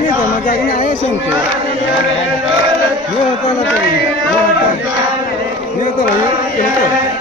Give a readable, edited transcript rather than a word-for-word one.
ठीक है मजा आए सेम नहीं होता ना नहीं तो नहीं